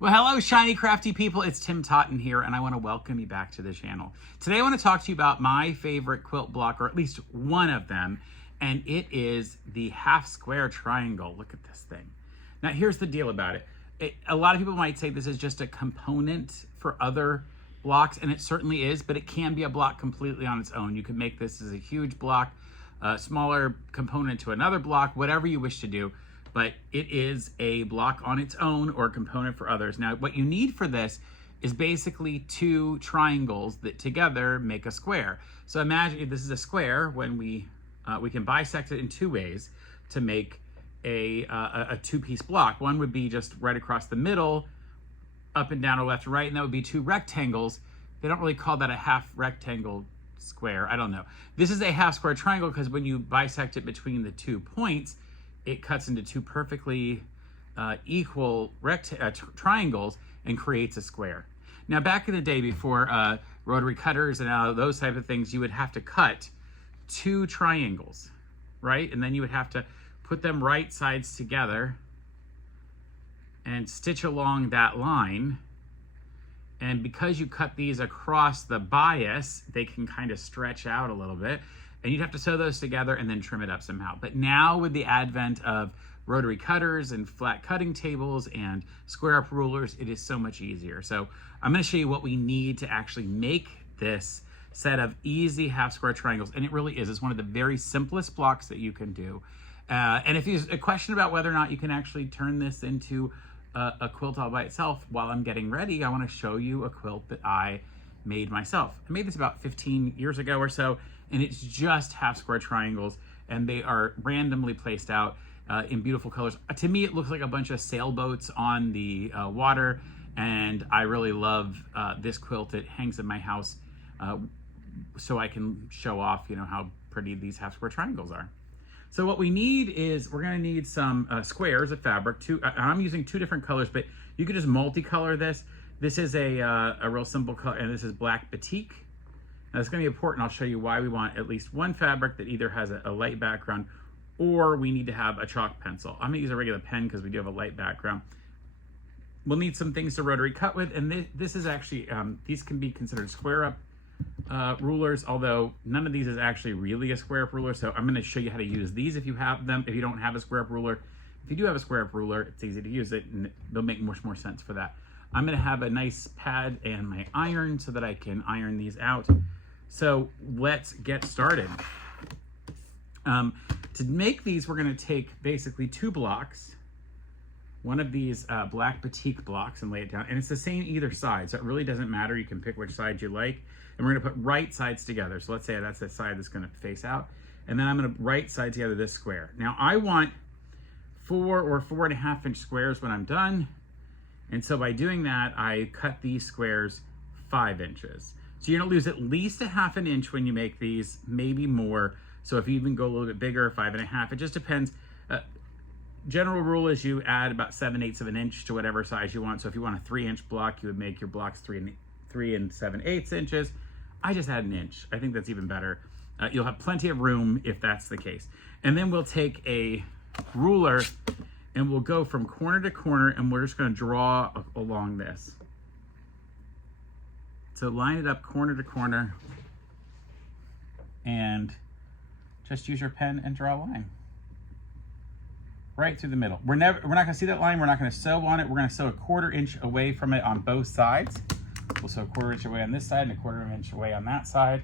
Well, hello, Shiny Crafty People. It's Tim Totten here, and I want to welcome you back to the channel. Today, I want to talk to you about my favorite quilt block, or at least one of them, and it is the half square triangle. Look at this thing. Now, here's the deal about it. A lot of people might say this is just a component for other blocks, and it certainly is, but it can be a block completely on its own. You can make this as a huge block, a smaller component to another block, whatever you wish to do. But it is a block on its own or a component for others. Now, what you need for this is basically two triangles that together make a square. So imagine if this is a square, when we can bisect it in two ways to make a two-piece block. One would be just right across the middle, up and down or left and right, and that would be two rectangles. They don't really call that a half rectangle square. I don't know. This is a half square triangle because when you bisect it between the 2 points, it cuts into two perfectly equal triangles and creates a square. Now, back in the day before rotary cutters and those type of things, you would have to cut two triangles, right? And then you would have to put them right sides together and stitch along that line. And because you cut these across the bias, they can kind of stretch out a little bit. And you'd have to sew those together and then trim it up somehow. But now with the advent of rotary cutters and flat cutting tables and square up rulers, it is so much easier. So I'm going to show you what we need to actually make this set of easy half square triangles. And it really is. It's one of the very simplest blocks that you can do. And if there's a question about whether or not you can actually turn this into a quilt all by itself, while I'm getting ready, I want to show you a quilt that I made myself. I made this about 15 years ago or so, and it's just half square triangles, and they are randomly placed out in beautiful colors. To me, it looks like a bunch of sailboats on the water, and I really love this quilt. It hangs in my house so I can show off, how pretty these half square triangles are. So what we need is, we're gonna need some squares of fabric. I'm using two different colors, but you could just multicolor this. This is a real simple color, and this is black batik. Now, it's going to be important. I'll show you why we want at least one fabric that either has a light background, or we need to have a chalk pencil. I'm going to use a regular pen because we do have a light background. We'll need some things to rotary cut with, and this is actually, these can be considered square up rulers, although none of these is actually really a square up ruler. So I'm going to show you how to use these if you have them, if you don't have a square up ruler. If you do have a square up ruler, it's easy to use it, and they'll make much more sense for that. I'm going to have a nice pad and my iron so that I can iron these out. So let's get started. To make these, we're going to take basically two blocks, one of these black batik blocks, and lay it down. And it's the same either side, so it really doesn't matter. You can pick which side you like. And we're going to put right sides together. So let's say that's the side that's going to face out. And then I'm going to right side together this square. Now I want 4 or 4.5 inch squares when I'm done. And so by doing that, I cut these squares 5 inches. So you're gonna lose at least 1/2 inch when you make these, maybe more. So if you even go a little bit bigger, 5.5, it just depends. General rule is you add about 7/8 of an inch to whatever size you want. So if you want a 3-inch block, you would make your blocks 3 and 7/8 inches. I just add an inch. I think that's even better. You'll have plenty of room if that's the case. And then we'll take a ruler and we'll go from corner to corner, and we're just going to draw along this. So line it up corner to corner and just use your pen and draw a line right through the middle. We're not going to see that line. We're not going to sew on it. We're going to sew 1/4 inch away from it on both sides. We'll sew 1/4 inch away on this side and 1/4 inch away on that side,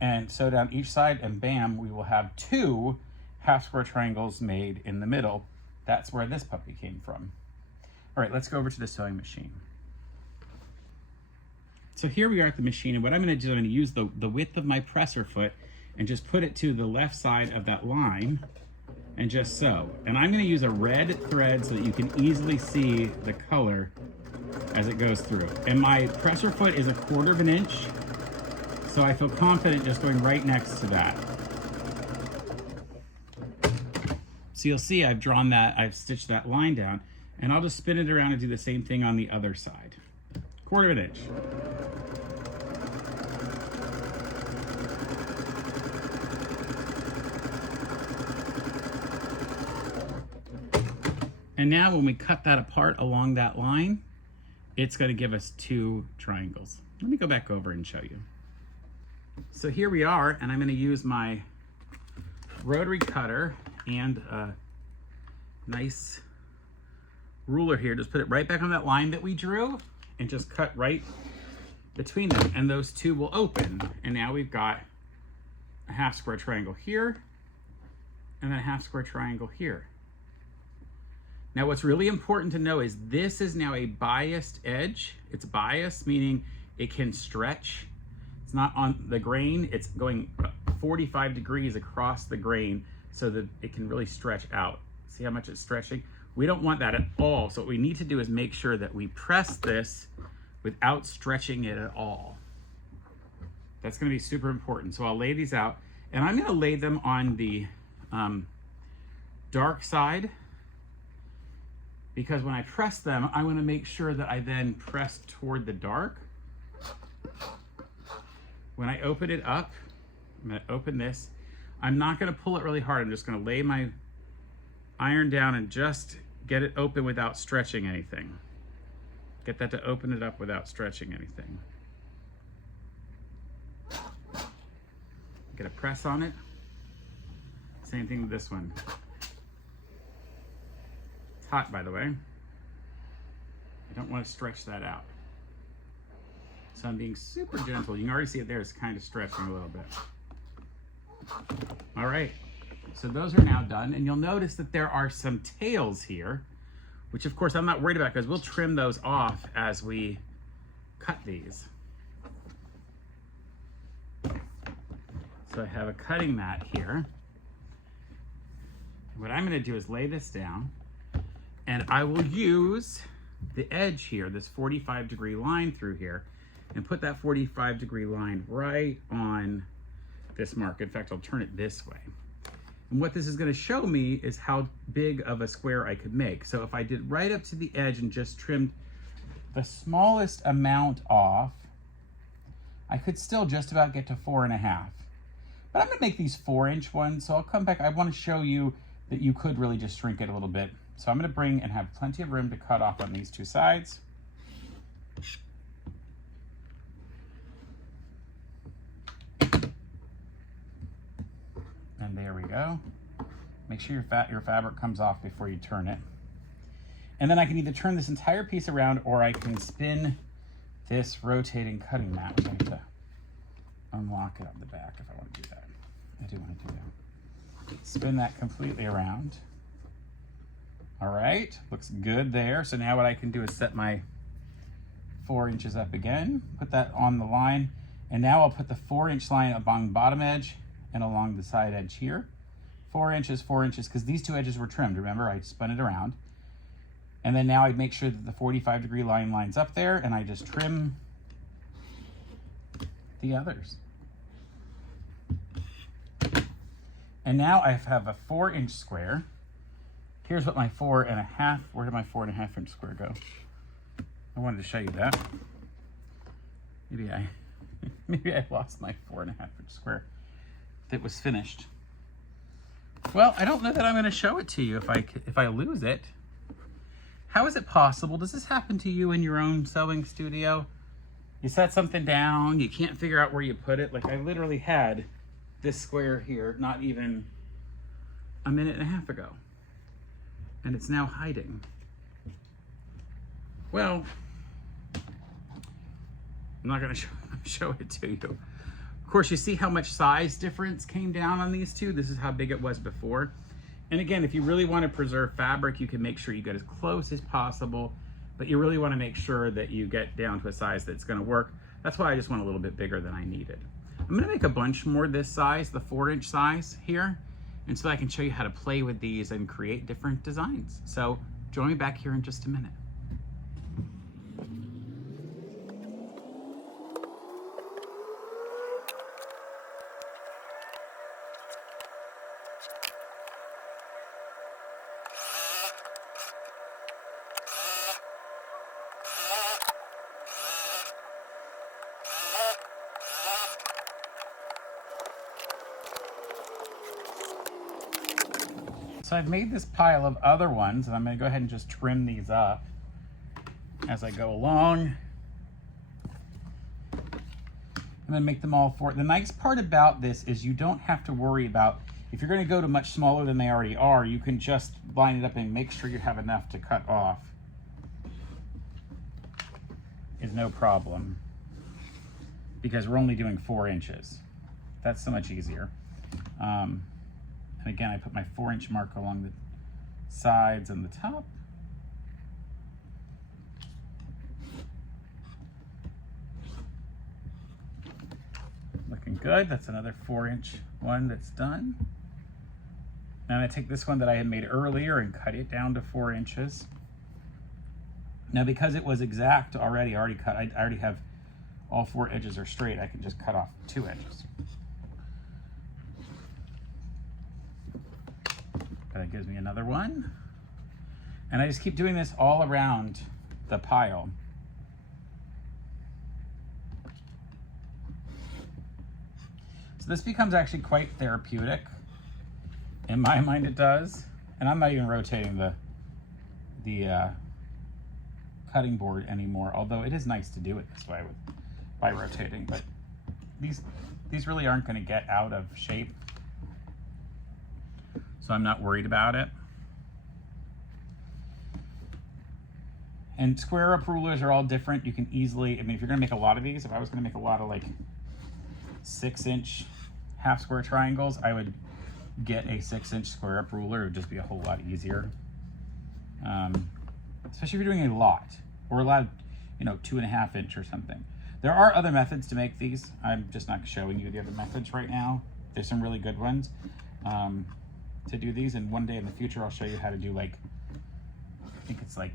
and sew down each side, and bam, we will have two half square triangles made in the middle. That's where this puppy came from. All right, let's go over to the sewing machine. So here we are at the machine, and what I'm going to do, I'm going to use the width of my presser foot and just put it to the left side of that line and just sew. And I'm going to use a red thread so that you can easily see the color as it goes through. And my presser foot is 1/4 inch, so I feel confident just going right next to that. So you'll see I've drawn that, I've stitched that line down, and I'll just spin it around and do the same thing on the other side. 1/4 inch. And now when we cut that apart along that line, it's going to give us 2 triangles. Let me go back over and show you. So here we are, and I'm going to use my rotary cutter and a nice ruler here. Just put it right back on that line that we drew and just cut right between them, and those 2 will open. And now we've got a half square triangle here and then a half square triangle here. Now what's really important to know is this is now a biased edge. It's biased, meaning it can stretch. It's not on the grain, it's going 45 degrees across the grain so that it can really stretch out. See how much it's stretching? We don't want that at all. So what we need to do is make sure that we press this without stretching it at all. That's going to be super important. So I'll lay these out, and I'm going to lay them on the dark side, because when I press them, I want to make sure that I then press toward the dark. When I open it up, I'm going to open this. I'm not going to pull it really hard. I'm just going to lay my iron down and just get it open without stretching anything. Get that to open it up without stretching anything. Get a press on it. Same thing with this one. It's hot, by the way. I don't want to stretch that out. So I'm being super gentle. You can already see it there. It's kind of stretching a little bit. All right. So those are now done. And you'll notice that there are some tails here, which of course I'm not worried about because we'll trim those off as we cut these. So I have a cutting mat here. What I'm going to do is lay this down, and I will use the edge here, this 45-degree line through here, and put that 45-degree line right on this mark. In fact, I'll turn it this way. And what this is going to show me is how big of a square I could make. So if I did right up to the edge and just trimmed the smallest amount off, I could still just about get to 4.5. But I'm going to make these 4-inch ones, so I'll come back. I want to show you that you could really just shrink it a little bit. So I'm going to bring and have plenty of room to cut off on these 2 sides. And there we go. Make sure your fabric comes off before you turn it. And then I can either turn this entire piece around, or I can spin this rotating cutting mat, which I have to unlock it on the back if I want to do that. I do want to do that. Spin that completely around. All right, looks good there. So now what I can do is set my 4 inches up again, put that on the line, and now I'll put the 4-inch line along the bottom edge and along the side edge here. 4 inches, because these 2 edges were trimmed. Remember, I spun it around. And then now I make sure that the 45-degree line lines up there, and I just trim the others. And now I have a 4-inch square. Here's what my 4.5, where did my 4.5-inch square go? I wanted to show you that. Maybe I lost my 4.5-inch square that was finished. Well, I don't know that I'm going to show it to you if I lose it. How is it possible? Does this happen to you in your own sewing studio? You set something down, you can't figure out where you put it. Like I literally had this square here not even a minute and a half ago, and it's now hiding. Well, I'm not going to show it to you. Of course, you see how much size difference came down on these 2. This is how big it was before. And again, if you really want to preserve fabric, you can make sure you get as close as possible, but you really want to make sure that you get down to a size that's going to work. That's why I just went a little bit bigger than I needed. I'm going to make a bunch more this size, the 4-inch size here, and so I can show you how to play with these and create different designs. So join me back here in just a minute. So I've made this pile of other ones, and I'm going to go ahead and just trim these up. as I go along. And then make them all four. The nice part about this is you don't have to worry about, if you're going to go to much smaller than they already are, you can just line it up and make sure you have enough to cut off. Is no problem. Because we're only doing 4 inches. That's so much easier. And again, I put my 4-inch mark along the sides and the top. Looking good. That's another 4-inch one that's done. Now I'm going to take this one that I had made earlier and cut it down to 4 inches. Now because it was exact already, I already have all 4 edges are straight, I can just cut off 2 edges. That gives me another one. And I just keep doing this all around the pile. So this becomes actually quite therapeutic. In my mind it does. And I'm not even rotating the cutting board anymore, although it is nice to do it this way by rotating, but these really aren't going to get out of shape, so I'm not worried about it. And square up rulers are all different. You can easily, I mean, if you're going to make a lot of these, if I was going to make a lot of like 6-inch half square triangles, I would get a 6-inch square up ruler. It would just be a whole lot easier. Especially if you're doing a lot, or a lot of, 2.5 inch or something. There are other methods to make these. I'm just not showing you the other methods right now. There's some really good ones to do these, and one day in the future I'll show you how to do, like, I think it's like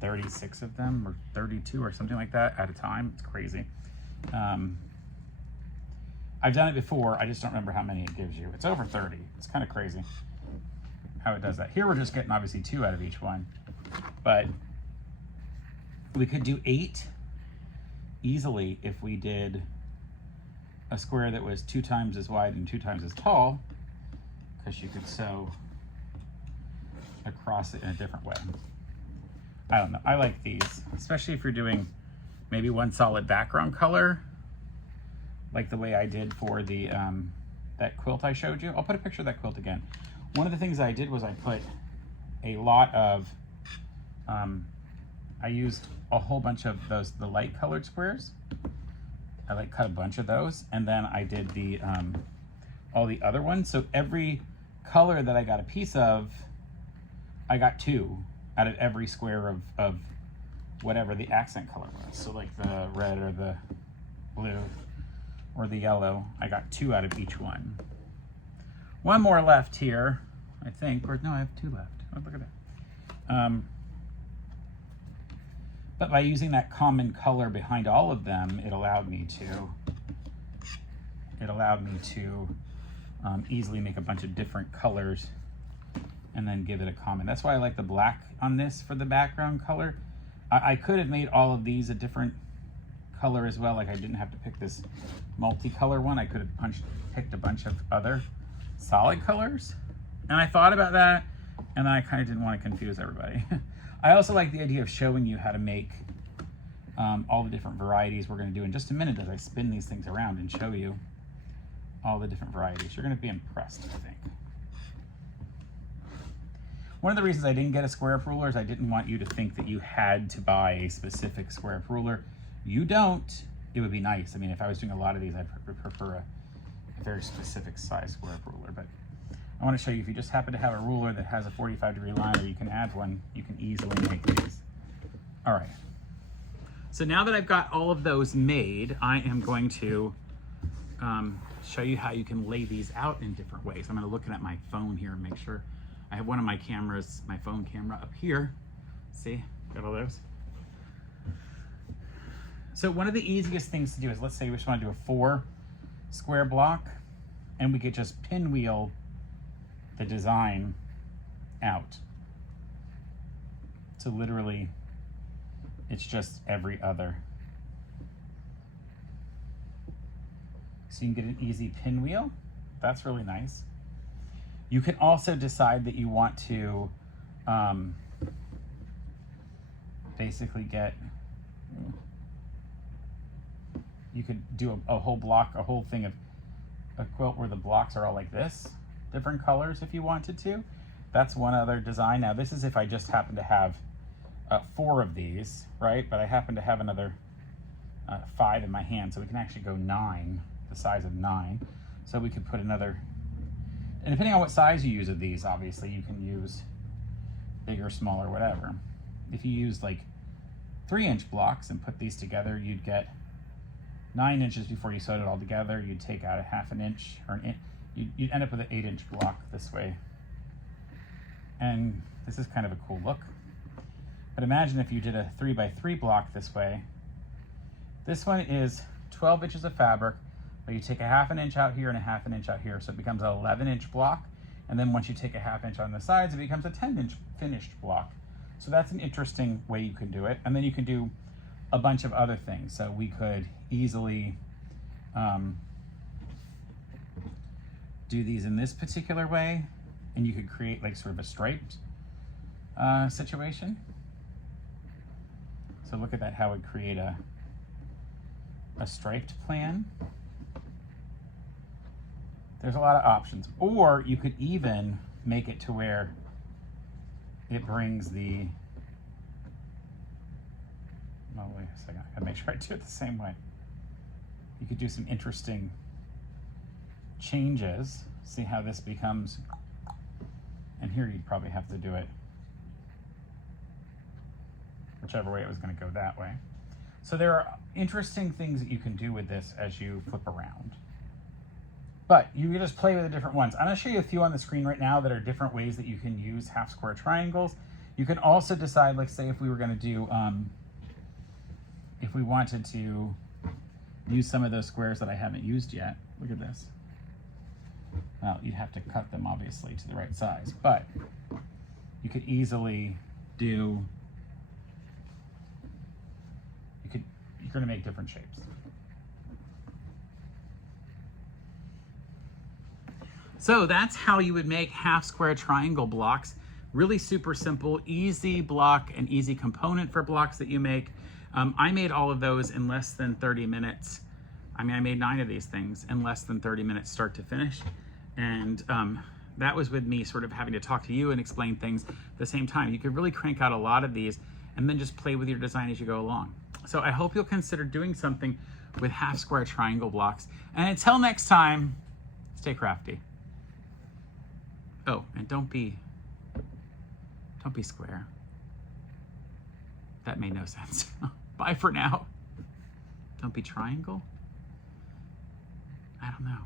36 of them or 32 or something like that at a time. It's crazy. I've done it before, I just don't remember how many it gives you. It's over 30. It's kind of crazy how it does that. Here we're just getting obviously 2 out of each one, but we could do 8 easily if we did a square that was 2 times as wide and 2 times as tall, because you could sew across it in a different way. I don't know, I like these, especially if you're doing maybe one solid background color, like the way I did for the that quilt I showed you. I'll put a picture of that quilt again. One of the things I did was I put a lot of, I used a whole bunch of the light colored squares. I cut a bunch of those, and then I did the all the other ones. So every color that I got a piece of, I got 2 out of every square of whatever the accent color was. So like the red or the blue or the yellow, I got 2 out of each one. One more left here, I think, or no, I have 2 left. Oh, look at that. But by using that common color behind all of them, it allowed me to easily make a bunch of different colors and then give it a common. That's why I like the black on this for the background color. I could have made all of these a different color as well. Like I didn't have to pick this multicolor one. I could have picked a bunch of other solid colors. And I thought about that, and I kind of didn't want to confuse everybody. I also like the idea of showing you how to make all the different varieties we're going to do in just a minute as I spin these things around and show you all the different varieties. You're going to be impressed, I think. One of the reasons I didn't get a square up ruler is I didn't want you to think that you had to buy a specific square up ruler. You don't. It would be nice. I mean, if I was doing a lot of these, I'd prefer a very specific size square up ruler. But I want to show you, if you just happen to have a ruler that has a 45-degree line, or you can add one, you can easily make these. All right. So now that I've got all of those made, I am going to show you how you can lay these out in different ways. I'm going to look at my phone here and make sure. I have one of my cameras, my phone camera up here. See, got all those. So one of the easiest things to do is, let's say we just want to do a 4 square block, and we could just pinwheel the design out. So literally, it's just every other. So you can get an easy pinwheel. That's really nice. You can also decide that you want to basically get, you could do a whole block, a whole thing of a quilt where the blocks are all like this, different colors if you wanted to. That's one other design. Now this is if I just happen to have 4 of these, right? But I happen to have another 5 in my hand, so we can actually go 9, the size of 9. So we could put another, and depending on what size you use of these, obviously you can use bigger, smaller, whatever. If you use like 3-inch blocks and put these together, you'd get 9 inches before you sewed it all together. You'd take out a 1/2 inch, or you'd end up with an 8-inch block this way. And this is kind of a cool look. But imagine if you did a 3x3 block this way. This one is 12 inches of fabric, but you take a 1/2 inch out here and a 1/2 inch out here, so it becomes an 11-inch block. And then once you take a 1/2 inch on the sides, it becomes a 10-inch finished block. So that's an interesting way you can do it. And then you can do a bunch of other things. So we could easily do these in this particular way, and you could create like sort of a striped situation. So look at that, how it would create a striped plan. There's a lot of options. Or you could even make it to where it brings the, oh, wait a second, I gotta make sure I do it the same way. You could do some interesting changes. See how this becomes, and here you'd probably have to do it whichever way it was going to go that way. So there are interesting things that you can do with this as you flip around. But you can just play with the different ones. I'm going to show you a few on the screen right now that are different ways that you can use half square triangles. You can also decide, like say if we were going to do, if we wanted to use some of those squares that I haven't used yet. Look at this. Well, you'd have to cut them obviously to the right size, but you could easily do, you're going to make different shapes. So that's how you would make half square triangle blocks. Really super simple, easy block and easy component for blocks that you make. I made all of those in less than 30 minutes. I mean, I made 9 of these things in less than 30 minutes start to finish. And that was with me sort of having to talk to you and explain things at the same time. You could really crank out a lot of these and then just play with your design as you go along. So I hope you'll consider doing something with half square triangle blocks. And until next time, stay crafty. Oh, and don't be square. That made no sense. Bye for now. Don't be triangle? I don't know.